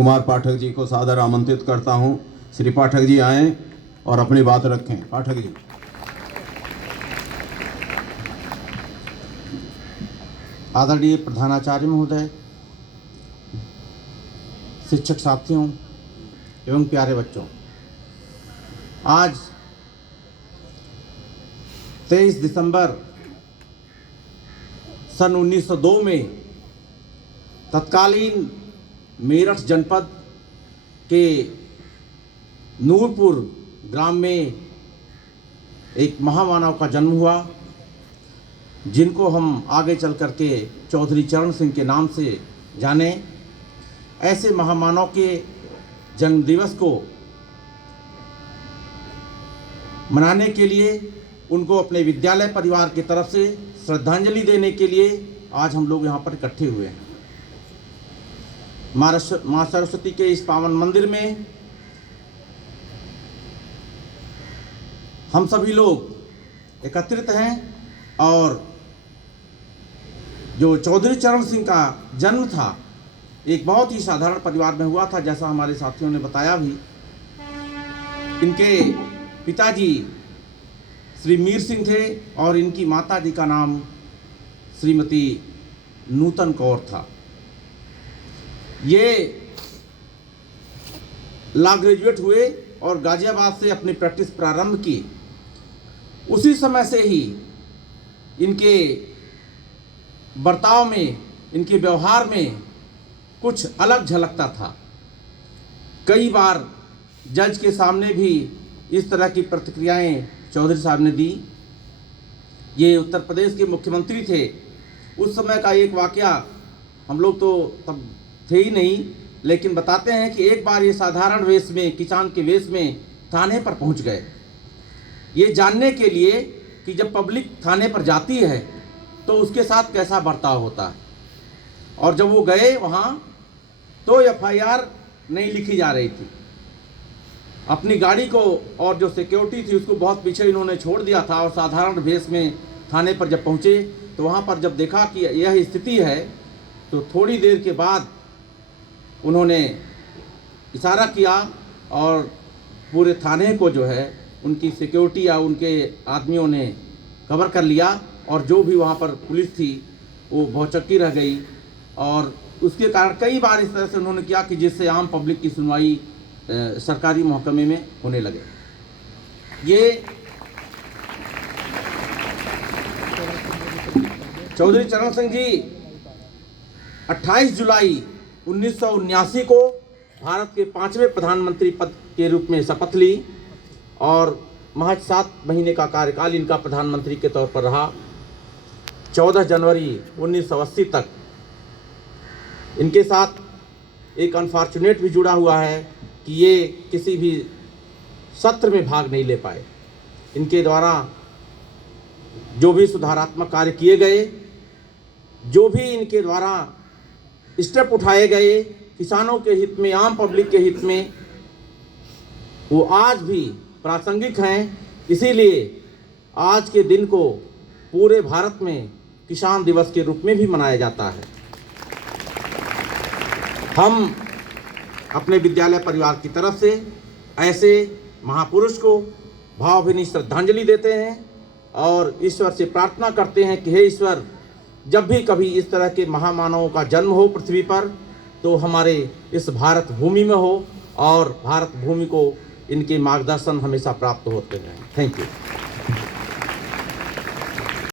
कुमार पाठक जी को सादर आमंत्रित करता हूं। श्री पाठक जी आएं और अपनी बात रखें। पाठक जी। आदरणीय प्रधानाचार्य महोदय, शिक्षक साथियों एवं प्यारे बच्चों, आज 23 दिसंबर सन 1902 में तत्कालीन मेरठ जनपद के नूरपुर ग्राम में एक महामानव का जन्म हुआ, जिनको हम आगे चल कर के चौधरी चरण सिंह के नाम से जाने। ऐसे महामानव के जन्मदिवस को मनाने के लिए, उनको अपने विद्यालय परिवार की तरफ से श्रद्धांजलि देने के लिए आज हम लोग यहाँ पर इकट्ठे हुए हैं। माँ सरस्वती के इस पावन मंदिर में हम सभी लोग एकत्रित हैं और जो चौधरी चरण सिंह का जन्म था, एक बहुत ही साधारण परिवार में हुआ था, जैसा हमारे साथियों ने बताया भी। इनके पिताजी श्री मीर सिंह थे और इनकी माताजी का नाम श्रीमती नूतन कौर था। ये लॉ ग्रेजुएट हुए और गाजियाबाद से अपनी प्रैक्टिस प्रारंभ की। उसी समय से ही इनके बर्ताव में, इनके व्यवहार में कुछ अलग झलकता था। कई बार जज के सामने भी इस तरह की प्रतिक्रियाएं चौधरी साहब ने दी। ये उत्तर प्रदेश के मुख्यमंत्री थे। उस समय का एक वाकया, हम लोग तो तब थे ही नहीं, लेकिन बताते हैं कि एक बार ये साधारण वेश में, किसान के वेश में थाने पर पहुंच गए, ये जानने के लिए कि जब पब्लिक थाने पर जाती है तो उसके साथ कैसा बर्ताव होता है। और जब वो गए वहाँ तो FIR नहीं लिखी जा रही थी। अपनी गाड़ी को और जो सिक्योरिटी थी उसको बहुत पीछे इन्होंने छोड़ दिया था और साधारण वेश में थाने पर जब पहुँचे तो वहाँ पर जब देखा कि यह स्थिति है तो थोड़ी देर के बाद उन्होंने इशारा किया और पूरे थाने को जो है उनकी सिक्योरिटी या उनके आदमियों ने कवर कर लिया और जो भी वहाँ पर पुलिस थी वो भौचक्की रह गई। और उसके कारण कई बार इस तरह से उन्होंने किया कि जिससे आम पब्लिक की सुनवाई सरकारी महकमे में होने लगे। ये चौधरी चरण सिंह जी 28 जुलाई 1979 को भारत के 5वें प्रधानमंत्री पद के रूप में शपथ ली और महज 7 महीने का कार्यकाल इनका प्रधानमंत्री के तौर पर रहा। 14 जनवरी 1980 तक इनके साथ एक अनफॉर्चुनेट भी जुड़ा हुआ है कि ये किसी भी सत्र में भाग नहीं ले पाए। इनके द्वारा जो भी सुधारात्मक कार्य किए गए, जो भी इनके द्वारा स्टेप उठाए गए किसानों के हित में, आम पब्लिक के हित में, वो आज भी प्रासंगिक हैं। इसीलिए आज के दिन को पूरे भारत में किसान दिवस के रूप में भी मनाया जाता है। हम अपने विद्यालय परिवार की तरफ से ऐसे महापुरुष को भावभीनी श्रद्धांजलि देते हैं और ईश्वर से प्रार्थना करते हैं कि हे ईश्वर, जब भी कभी इस तरह के महामानवों का जन्म हो पृथ्वी पर तो हमारे इस भारत भूमि में हो और भारत भूमि को इनके मार्गदर्शन हमेशा प्राप्त होते रहें। Thank you.